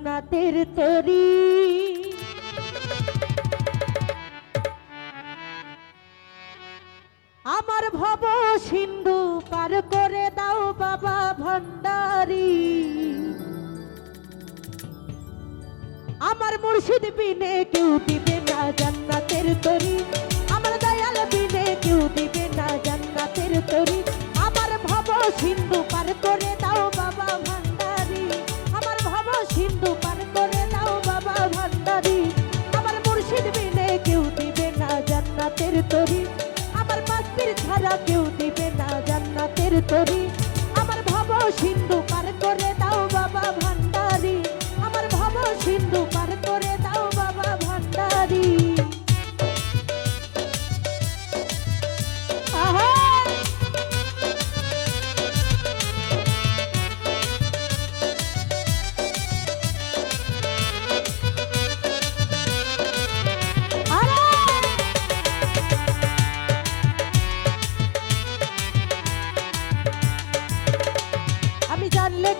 জান্নাতের তরি। আমার ভব সিন্ধু পার করে দাও বাবা ভণ্ডারি আমার মুর্শিদ বিনে কেউ দিবে না জান্নাতের জান্নাতের তরি। আমার মাসির ছাড়া কেউ দিবে না জান্নাতের তরি। আমার ভাব সিন্ধু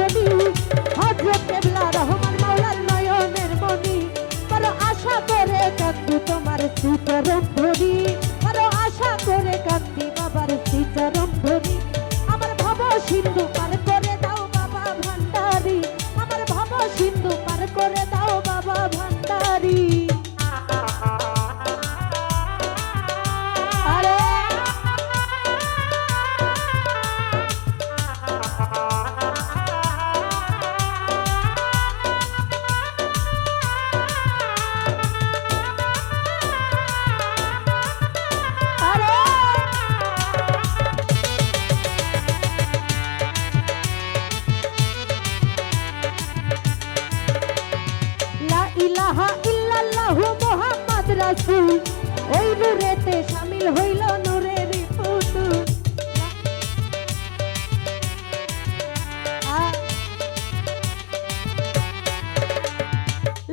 খনি হযরত কেবলা রহমান মাওলার নয়নের মনি বড় আশা করে কান্দি তোমার শ্রীচরণ ইলাহা ইল্লাল্লাহু মুহাম্মদ রাসূল। ওই নূরেতে শামিল হইল নূরের পুতুল।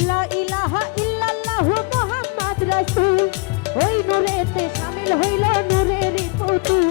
লা ইলাহা ইল্লাল্লাহু মুহাম্মদ রাসূল। ওই নূরেতে শামিল হইল নূরের পুতুল।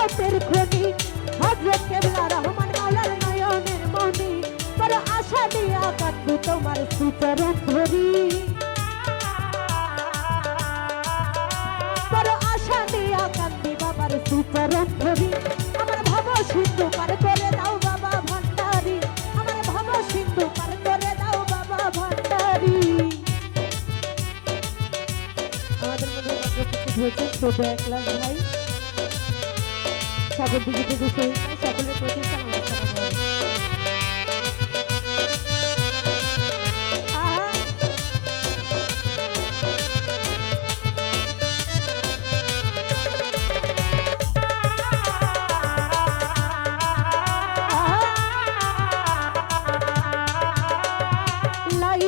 জগতের খনি হজরত কেবলা রহমান মাওলার নয়নের মনি বড় আশা দিয়া কাটবো তোমার সুচরণ ধরি। বড় আশা দিয়া কাটবি বাবার সুচরণ ধরি। আমার ভব সিন্ধু পার করে দাও বাবা ভান্ডারি। আমার ভব সিন্ধু পার করে দাও বাবা ভান্ডারি। আমাদের মধ্যে হয়েছে ভাই। লা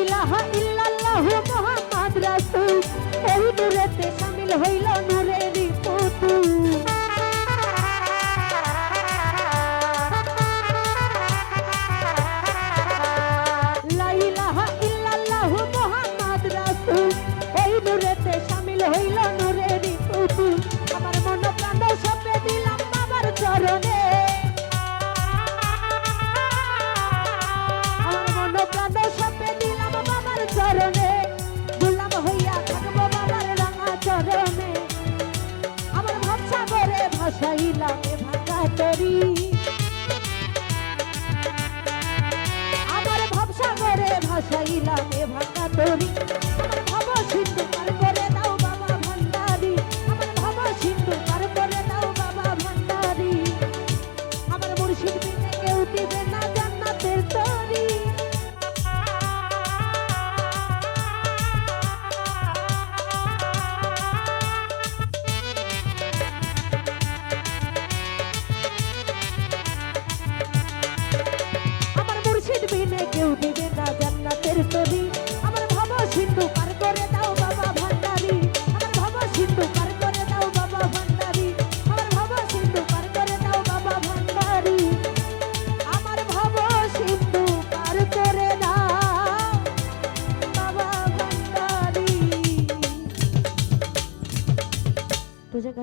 ইলাহা ইল্লাল্লাহু মুহাম্মাদ রাসূল। এই নূরেতে শামিল হইল নূরেরই পুতুল হইল নূরেরই পুতুল আমার মন প্রাণ সপে দিলাম বাবার চরণে। আমার মন প্রাণ সপে দিলাম বাবার চরণে। গুলাম হইয়া থাকব বাবার রাঙা চরণে। আমার ভাবসা করে ভাসাইলাম ভাঙা তরি। আমার ভাবসা করে ভাসাইলাম ভাঙা তরি। আমার ভাব সিন্ধু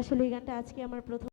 আসলে এই গানটা আজকে আমার প্রথম